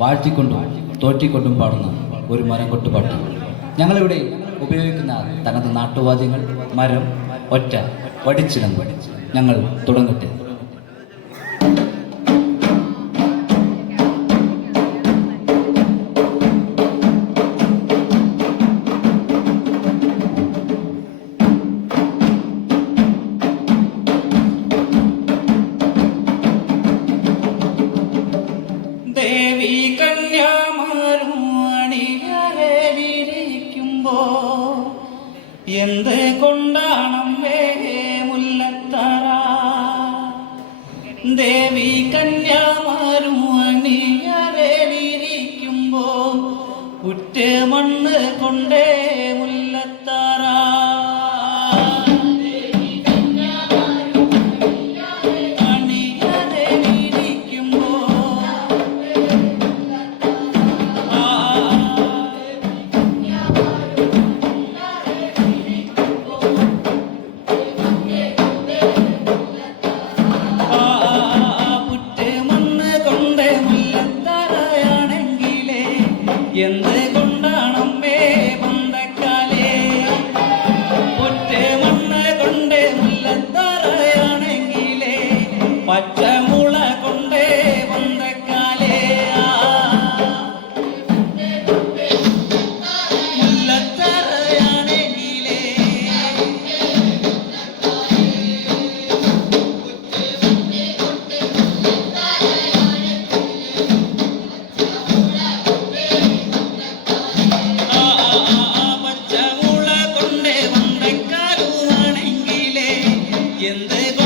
വാഴ്ത്തിക്കൊണ്ടും തോറ്റിക്കൊണ്ടും പാടുന്ന ഒരു മരം കൊട്ടുപാട്ട് ഞങ്ങളിവിടെ ഉപയോഗിക്കുന്ന തനത് നാട്ടുവാദ്യങ്ങൾ മരം ഒറ്റ വടിച്ചിലമ്പ്. ഞങ്ങൾ തുടങ്ങട്ടെ. കന്യാമാരുമണിയരലിരിക്കുമ്പോ എന്ത് കൊണ്ടാണമ്മേ മുല്ലത്തറ? ദേവി കന്യാമാരുമണിയരലിരിക്കുമ്പോ ഉറ്റ മണ്ണ് കൊണ്ടേ മുല്ലത്തറ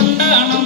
കണ്ടാണ്